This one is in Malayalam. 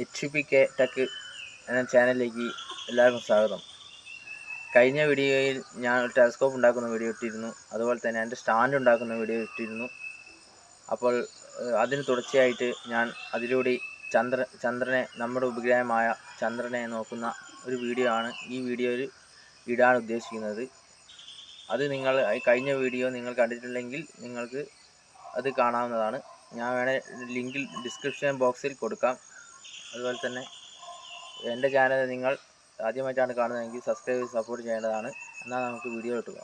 HPK ടെക് എന്ന ചാനലിലേക്ക് എല്ലാവർക്കും സ്വാഗതം. കഴിഞ്ഞ വീഡിയോയിൽ ഞാൻ ഒരു ടെലസ്കോപ്പ് ഉണ്ടാക്കുന്ന വീഡിയോ ഇട്ടിരുന്നു. അതുപോലെ തന്നെ എൻ്റെ സ്റ്റാൻഡ് ഉണ്ടാക്കുന്ന വീഡിയോ ഇട്ടിരുന്നു. അപ്പോൾ അതിന് തുടർച്ചയായിട്ട് ഞാൻ അതിലൂടെ ചന്ദ്രനെ, നമ്മുടെ ഉപഗ്രഹമായ ചന്ദ്രനെ നോക്കുന്ന ഒരു വീഡിയോ ആണ് ഈ വീഡിയോയിൽ ഇടാൻ ഉദ്ദേശിക്കുന്നത്. അത് കഴിഞ്ഞ വീഡിയോ നിങ്ങൾ കണ്ടിട്ടില്ലെങ്കിൽ നിങ്ങൾക്ക് അത് കാണാവുന്നതാണ്. ഞാൻ ലിങ്കിൽ ഡിസ്ക്രിപ്ഷൻ ബോക്സിൽ കൊടുക്കാം. അതുപോലെ തന്നെ എൻ്റെ ചാനൽ നിങ്ങൾ ആദ്യമായിട്ടാണ് കാണുന്നതെങ്കിൽ സബ്സ്ക്രൈബ് ചെയ്ത് സപ്പോർട്ട് ചെയ്യേണ്ടതാണ്. എന്നാൽ നമുക്ക് വീഡിയോ ഇട്ടുക.